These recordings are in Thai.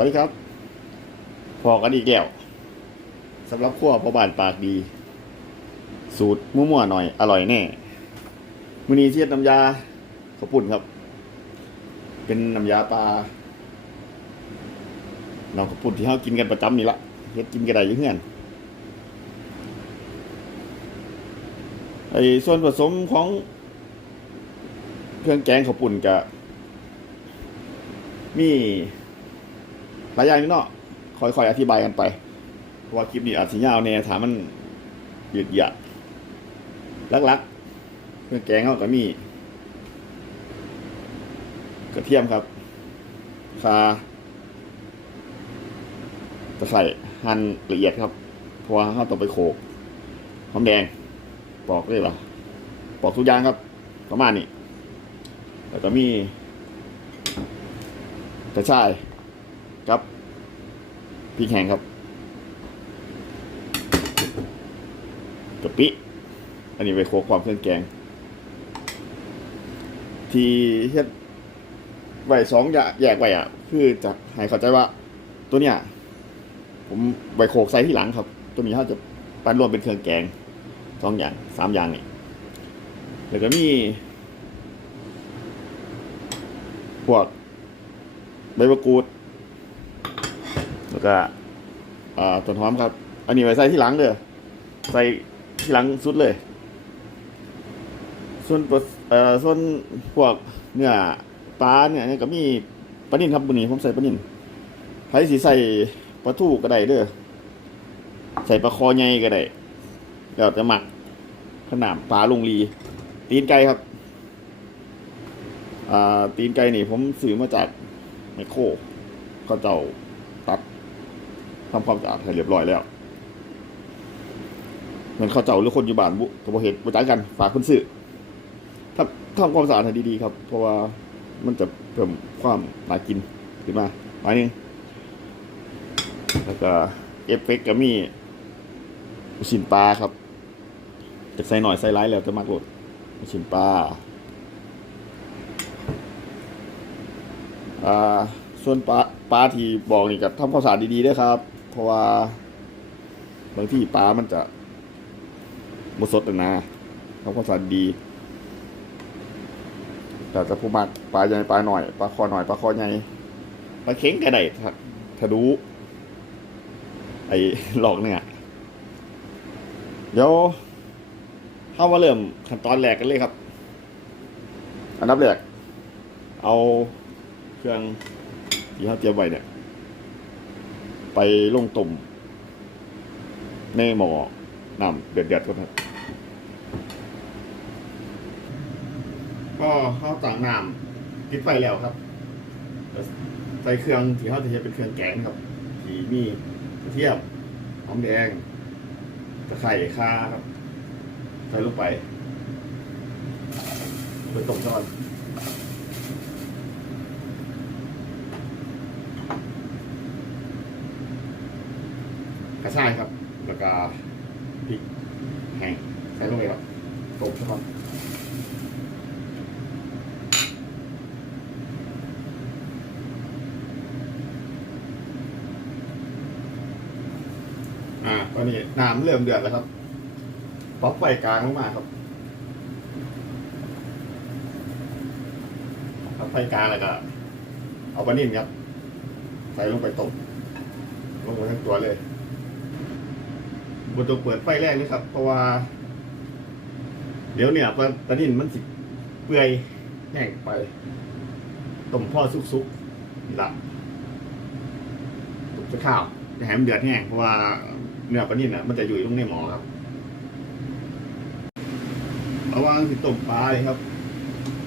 วัสดีครับพอกันอีกแล้วสำหรับขั้วพอบานปากดี สูตรมั่วๆหน่อย อร่อยแน่มือนี้เทียดน้ำยาข้าวปุ่นครับ เป็นน้ำยาปลาเราข้าวปุ่นที่เรากินกันประจำนี่ละเฮ็ดกินกันได้อยังเงี้ยไอ้ส่วนผสมของเครื่องแกงข้าวปุ่นกับมี หลายอย่างนี่เนาะค่อยๆอธิบายกันไปเพราะว่าคลิปนี้อาจสิยาวแน่ถามมันหยืดหยาดลักๆเครื่องแกงเขาก็มี กระเทียมครับคาตะไคร่หั่นละเอียดครับเพราะว่าเขาต้องไปโขกหอมแดงปอกเลยปะปอกทุกอย่างครับ ประมาณนี้แล้วก็มีกระชาย พริกแห้งครับกะปิ อันนี้ไปโคกความเครื่องแกง ที่เฮ็ดไว้สองอย่างแยกไว้อะ คือจะให้เข้าใจว่า ตัวเนี้ยผมไว้โขกใส่ที่หลังครับ ตัวนี้เขาจะปั้นรวมเป็นเครื่องแกงสองอย่างสามอย่างนี่แล้วก็มีพวกใบมะกรูด แล้วก็อ่าต้นหอมครับ อันนี้ไว้ใส่ที่หลังเด้อใส่ที่หลังสุดเลย ส่วนเอ่อส่วนพวกเนื้อปลาเนี่ยก็มีปลานิ่นครับบุนีผมใส่ปลานิ่นใครสิใส่ปลาทูก็ได้เด้อใส่ปลาคอใหญ่ก็ได้แล้วจะหมักขนาดปลาลงรี ตีนไก่ครับอ่าตีนไก่นี่ผมซื้อมาจากไมโครเขาเจ้า ทำความสะอาดให้เรียบร้อยแล้วเหมือนเขาเจ้าหรือคนอยู่บ้านบุกับเห็นประจักกันฝากคุณซื้อถ้าทำความสะอาดให้ดีๆครับ เพราะว่ามันจะเพิ่มความน่ากินขึ้นมาหน่อยหนึงแล้วก็เอฟเฟกต์ก็มีลูชินปลาครับจะใส่หน่อยใส่ร้ายแล้วจะมากโหลดลูชินปลาอ่าส่วนปลาปลาที่บอกนี่กับทำความสะอาดดีๆด้วยครับ เพราะว่าบางที่ปลามันจะบดสดนะนะทำความสะอาดดี แต่จะผู้มากปลาใหญ่ปลาหน่อยปลาคอหน่อยปลาคอใหญ่ปลาเข็งก็ได้ถ้าถ้าดู ไอ้หลอกเนี่ยเดี๋ยวเข้ามาเริ่มขั้นตอนแรกกันเลยครับ อันดับแรกเอาเครื่องที่เขาเตรียมไว้เนี่ย ไปลงตุ่มในหมอน้ำเดือดๆก่อนครับก็เขาต่างน้ำปิดไฟแล้วครับใส่เครื่องที่เขาจะใช้เป็นเครื่องแกงครับที่มีกระเทียมหอมแดงตะไคร่ข่าครับ ใส่ลงไปไปต้มก่อน ระชายครับ แล้วก็พริกแห้งใส่ลงไปครับตบครับอ่าตอนนี้น้ำเริ่มเดือดแล้วครับป๊อปไฟกลางลงมาครับป๊อปไฟกลางแล้วก็เอาปลานิ่มครับใส่ลงไปต้มลงไปทั้งตัวเลย บนตัวเปิดไฟแรกนี่ครับ เพราะว่า เดี๋ยวเนี่ยปลาตะนินมันสิเปื่อยแห้งไปต้มพ่อซุกๆนี่ละตุกจะข้าวจะแหมเดือดแห้งเพราะว่าเนื้อปลานินอะมันจะอยู่ตรงในหมอครับเอาวางสิต้มปลาเลยครับ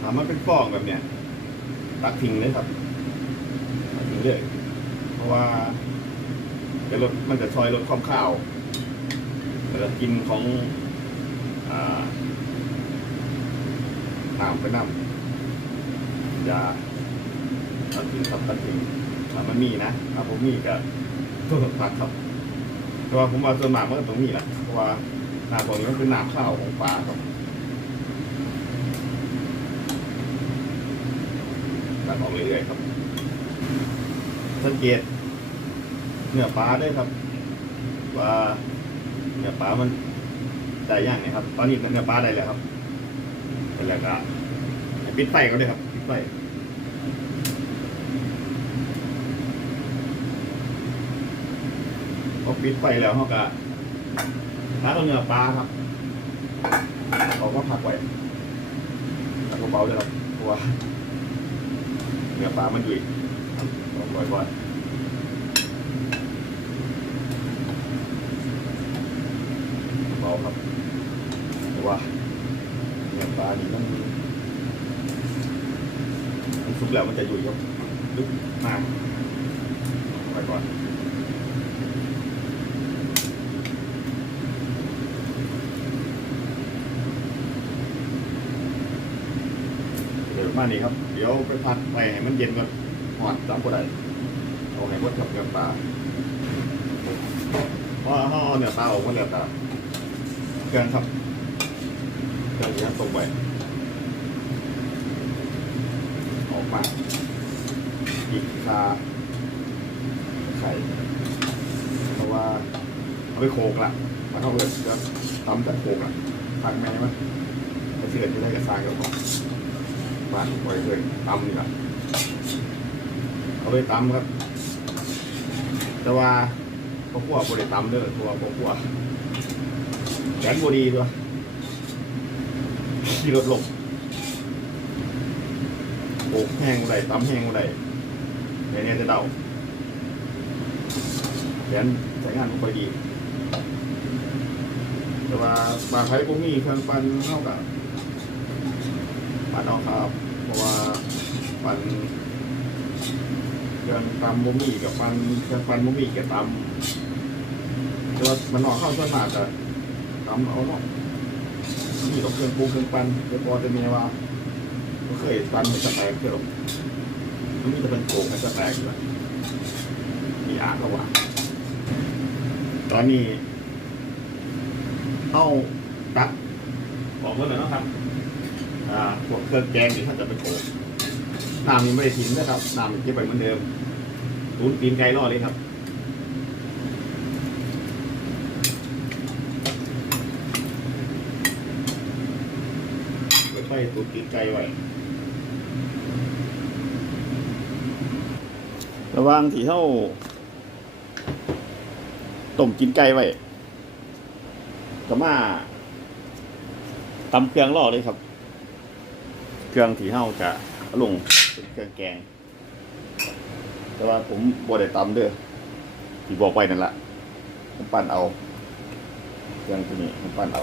ถามมันเป็นฟองแบบเนี้ยตักทิ้งเลยครับตักทิ้งเลยเพราะว่าจะลดมันจะช่วยลดความข้าว แล้วก็กินของน้ำไปน้ำยาตัดทิ้งครับตัดทิ้งถ้ามันมีนะถ้าผมมีก็ต้องตัดครับแต่ว่าผมว่าส่วนมากมันก็ต้องมีแหละเพราะว่าน้ำพวกนี้มันคือน้ำข้าวของปลาครับตัดออกเรื่อยๆครับสังเกตเนื้อปลาด้วยครับ ว่า เนื้อปลามันได้ย่างไงครับ ตอนนี้เนื้อปลาได้แล้วครับเป็นแล้วก็ปิดไฟก็ด้วยครับปิดไฟพอปิดไฟแล้วเขาก็ล้าเอาเนื้อปลาครับเขาก็พักไว้แล้วก็เบาเลยครับเพราะว่าเนื้อปลามันดุยต้องปล่อยก่อน เบาครับแต่ว่าเนี่ยปลานี่มันมันซุปแล้วมันจะอยู่ยกลึกมากไปก่อนเดี๋ยวมานี่ครับ เดี๋ยวไปพักไปให้มันเย็นก่อนหอดจำก็ได้เอาให้วัดกับเนื้อปลาพราะเอาเนื้อปลาออกมาแล้วครั บเครื่องครับเครื่องนี้ตรงไปออกมาอีกคาไข่เพราะว่าเอาไปโขกละมันเอาเลยจะตำจากโขกละทักแม่มันไปเสือนจะได้กระซายกับว่าบ้านปล่อยเลยตำนี่แหละเอาไปตำครับ แต่ว่าพวกพวกบริตำเด้อตัวพวกพวก แขนบดีด้วยขี่รถลงโอ้แห้งอะไรตำแห้งอะไรแขนเนี้จะเดาแขนใช้งานไม่ค่อยดี แต่ว่าบางใครพวกมีเครื่องปั่นเท่ากับปั่นเอาครับ เพราะว่าปั่นเครื่องตำมุมีกับปั่นเครื่องปั่นมุมีกับตำแต่ว่ามันออกเข้าส่วนมากแต่ ทำเอาเนาะนี่กับเครื่องปรุงเครื่องปั้นเดี๋ยวพอจะมีว่าก็เคยปันเป็นสแต็กเพื่อมันมีจะเป็นโป่งเป็นสแต็กอยู่อมีอ่างระหว่างตอนนี้เอาตักออกหมดแล้วเนะครับอ่าพวกเครื่องแกงนี่ถ้าจะเป็นโป่งน้ำนี่ไม่ได้ทิ้งนะครับน้ำเก็บไว้เหมือนเดิมตูนตีนไก่รอดเลยครับ ค่อยๆตุดกินไก่ไว้ระว่างที่เท่าต้มกินไก่ไว้ก็มาตำเครื่องรอเลยครับ เครื่องที่เท่าจะลงเป็นเครื่องแกง แต่ว่าผมบ่ได้ตำเด้อที่บอกไว้นั่นแหละผมปั้นเอา เครื่องตัวนี้ผมปั้นเอา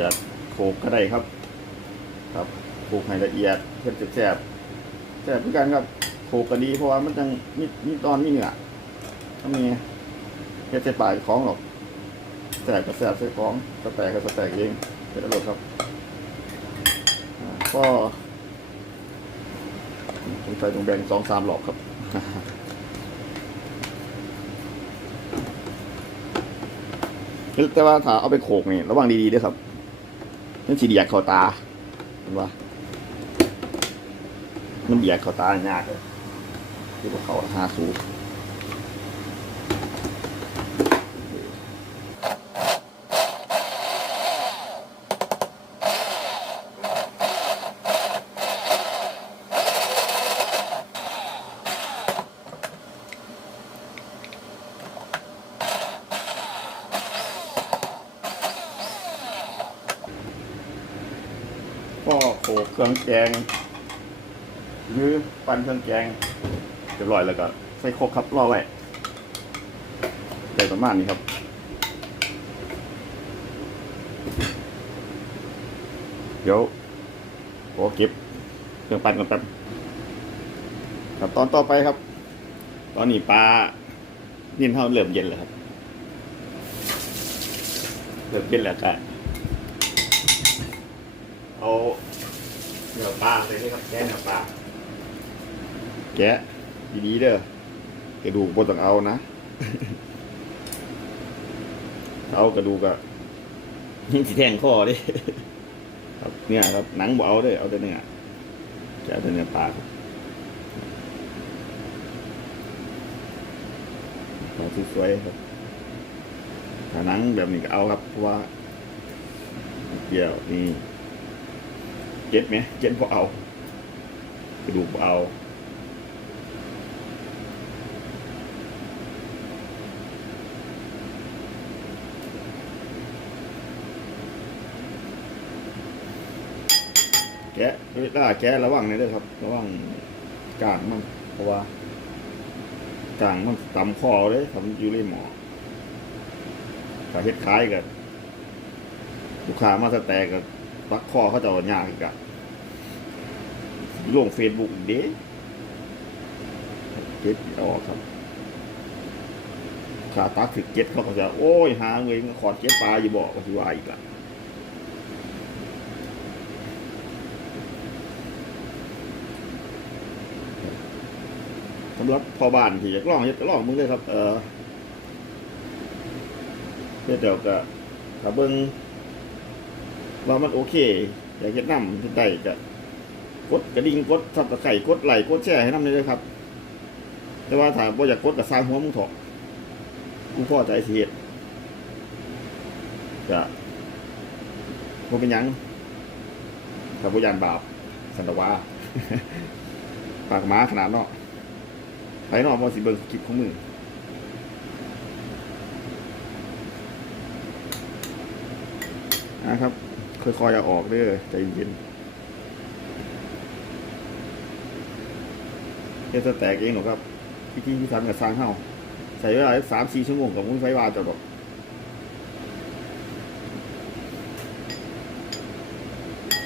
จะโขกก็ได้ครับ ครับโขกให้ละเอียดเพื่อจะแซ่บแซ่บเหมือนกันครับโขกก็ดีเพราะว่ามันจังมีมีตอนมีเนื้อถ้ามีเฮ็ดใส่ปลายของหรอกแซ่บก็แซ่บใส่ของสแตกก็สแตกเองเป็นอร่อยครับก็สงสัยต้องแบ่งสองสามหลอกครับแต่ว่าถ้าเอาไปโขกนี่ระวังดีๆด้วยครับ นั่นสีเดียกเข้าตาเห็นปะมันเดียกเข้าตายากเลยที่พวกเขาหาสูบก็โขกเครื่อง แกง หรือปั้นเครื่องแกงเรียบร้อยแล้วก็ใส่โครกครับรอไว้ได้ประมาณนี้ครับเดี๋ยวขอเก็บเครื่องปั้นก่อนแป๊บครับตอนต่อไปครับ ตอนนี้ปลานิ่นเท่าเริ่มเย็นแล้วครับเริ่มเย็นแล้วก็เอา เนื้อปลาเลยนี่ครับแกะเนื้อปลาแกะดีๆเด้อกระดูกบนต้องเอานะ เอากระดูกอะยิ่งสิแทงคอเดิครับเนี่ยครับหนังบ่เอาเด้อเอาแต่เนื้อจะเอาแต่เนื้อปลาครับของสวยๆครับถ้าหนังแบบนี้ก็เอาครับเพราะว่าเกี่ยวนี่ เจ็ดไหมเจ็ดพอเอากระดูกบ่เอาแกะเวลาแกะระวังนี่ด้วยครับ ระวังกลางมันเพราะว่ากลางมันต่ำคอเลยทำอยู่เลยหมอถ้าเฮ็ดคล้ายกับลูกค้ามาสแตกกับปักคอเขาจะยากอีกอะ ลงเฟซบุ๊กเด้เก็บออกครับขาตักถึกเก็ตเขาก็จะโอ้ยหาเงยขอดเก็ตปลาอยู่บอกว่าสิว่าอีกละสำหรับพอบ้านที่อยากลองอยากลองมึงเลยครับ เออเดี๋ยวก็ถ้าเบิ้งว่ามันโอเค อยากจะนำได้ก็ กดกระดิ่งกดทับตะไคร่กดไหลกดแชร์ให้น้ำเลยครับ แต่ว่าถ้าบ่อยากกดกับสายหัวมึงถอะกูพอใจเฮ็ดจะบ่เป็นยังถ้าบ่ยานบาปสันตวาปากหมาขนาดเนาะไปนอกมอสิเบิร์คลิปของมึงนะครับค่อยๆเอาออกเด้อใจเย็นๆเฮ็ดสแตกเองหรอกครับพี่ที่พี่ทำกับสร้างเฮาใส่เวลาสามสี่ชั่วโมงกับมุ้งไฟวาจะบอก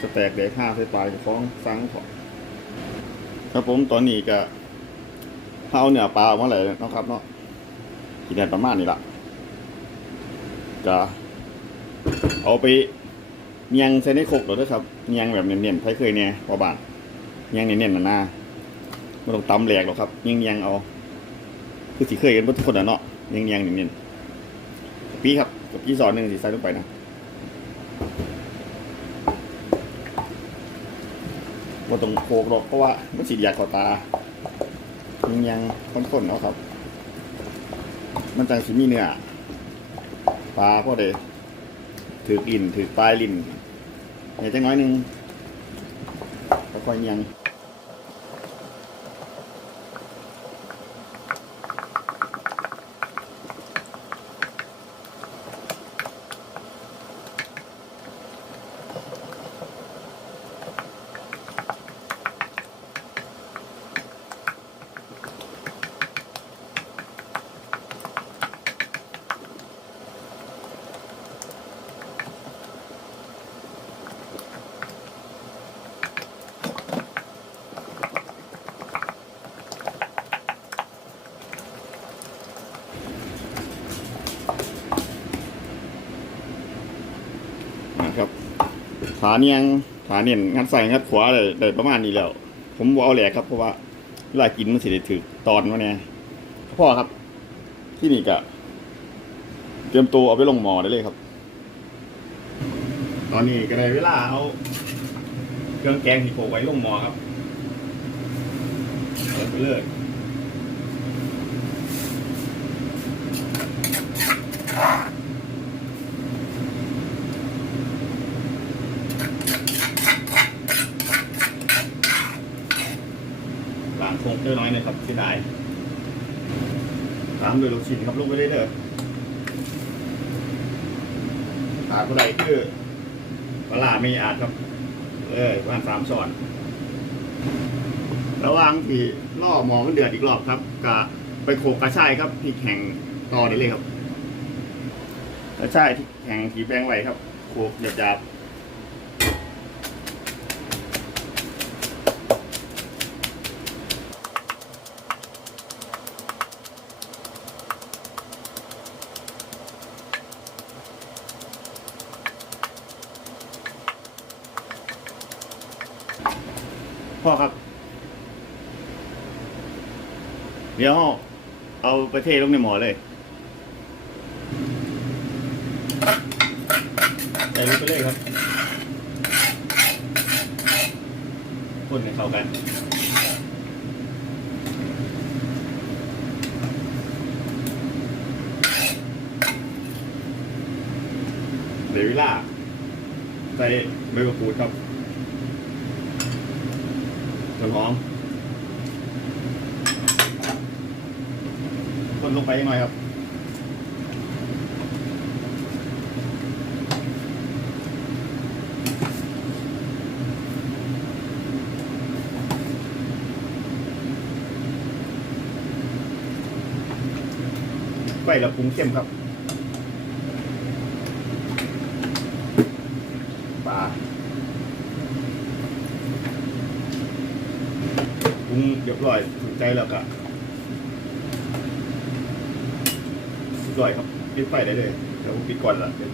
สแตกเด็กห้าใส่ปลายกับฟ้องสร้างของครับผมตอนนี้ก็เอาเนื้อปลาออกมาเลยเนะครับเนาะกินได้ประมาณนี้ละจะเอาไปเนียงใส่ในโคกเดี๋ยวด้วยครับเนียงแบบเนียนๆใครเคยเนี่ยพอบานเนียงเนียนๆน่ะนะ ไม่ต้องตำแหลกหรอกครับเนียงเนียงเอา คือสิเคยกันทุกคนอะเนาะเนียงเนียงเนียนๆปีครับกับพี่สอนหนึ่งสิใส่ลงไปนะว่าต้องโคกหรอกเพราะว่ามันสีอยากขอตา ยังยังข้นๆเนาะครับ มันจังสิมีเนื้อปลาพ่อเดถือกินถือปลายลิ้นอย่างจังน้อยหนึงค่อยๆยัง ขาเนียงขาเนียนงัดใส่งัดขวาเลยได้ประมาณนี้แล้ว ผมบ่เอาแหลกครับเพราะว่าเวลากินมันสิได้ถือตอนมาเนี่ยพ่อครับ ที่นี่ก็เตรียมตัวเอาไปลงหมอได้เลยครับ ตอนนี้ก็ได้เวลาเอาเครื่องแกงที่โขกไว้ลงหมอครับเอาไปเลย โครงเตอร์น้อยนะครับเสียดายตามด้วยลูกชิ้นครับลงไปเลยเด้อขาดเท่าไหร่คือปลาไม่อาดครับเลยประมาณสามช้อน ระหว่างที่ล่อหมอมันเดือดอีกรอบครับกะไปโขกกระชายครับพริกแห้งต่อได้เลยครับกระชายที่แห้งที่แป้งไว้ครับ โขกหยาบๆ พ่อครับ เดี๋ยวเอาไปเทลงในหมอเลยใส่ลงไปเลยครับคนให้เข้ากันเดวิล่าใส่ใบมะกรูดครับ ต้นหอมคนลงไปหน่อยครับไฟเราปรุงเข้มครับ ปลาปรุงเรีย บร้อยถูกใจแล้วก็เรียบร้อยครับปิดไฟได้เลยเดี๋ยวผมปิดก่อนละเดี๋ยว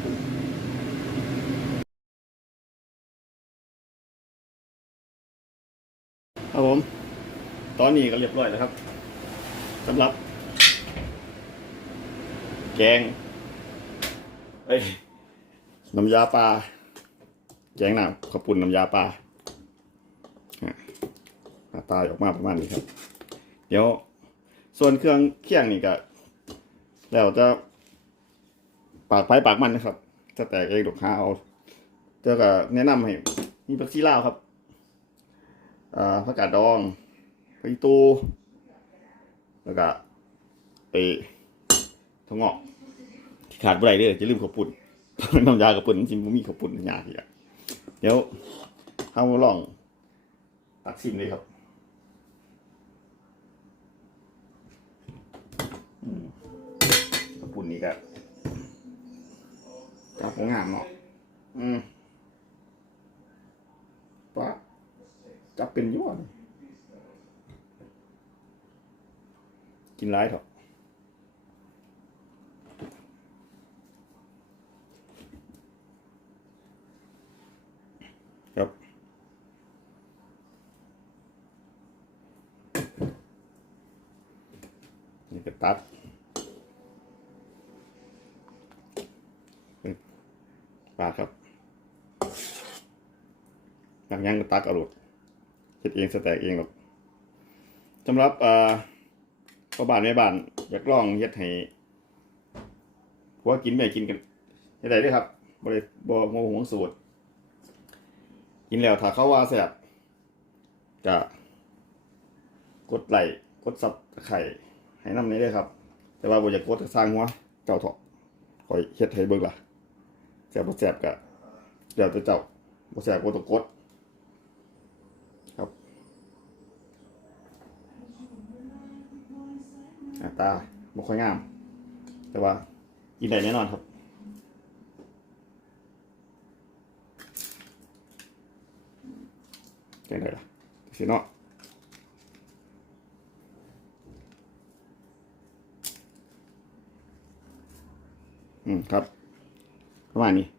ครับผม ตอนนี้ก็เรียบร้อยแล้วครับสำหรับ แกงเอ้ยน้ำยาปลาแกงน้ำข้าวปุ่นน้ำยาปลา ตาออกมาประมาณนี้ครับ เดี๋ยวส่วนเครื่องเคียงนี่ก็แล้วจะปากไปปากมันนะครับจะแตกเองดอกหาเอาเจ้าก็แนะนำให้มีผักชีลาวครับอ่าผักกาดดองผักอีตูแล้วก็ไอ้ทงงอกที่ขาดบ่ได้เลยจะลืมข้าวปุ่นน้ำยาข้าวปุ่นจริงๆมันมีข้าวปุ่นยากอีกอะเดี๋ยวเอามาลองตักชิมเลยครับ ปุ่นนี่ก็กับของงามเนาะอืมปะจับเป็นยั่วกินร้ายเถอะครับนี่ก็ตัดเป็น ปาดครับหลังยังก็ตักอาลูกเฮ็ดเองสแต็กเองหรอกสำหรับอ่าพ่อบ้านแม่บ้านอยากลองเฮ็ดให้ผัวกินแม่กินกันเฮ็ดได้ด้อครับบ่ได้บ่โมหวงสูตร กินแล้วถ้าเขาว่าแซ่บจะกดไลค์กดซับไข่ให้น้ำนี้ด้วยครับ แต่ว่าบอยากกดสร้างหัวเจ้าเถาะคอยเฮ็ดให้เบิ่งล่ะ แซ่บบ่แซ่บก็แล้วแต่เจ้าบ่แซ่บก็ต้องกดครับาตาบ่ค่อยงาม แต่ว่ากินได้แน่นอนครับจังไดล่ะสิเนาะอืมครับ money.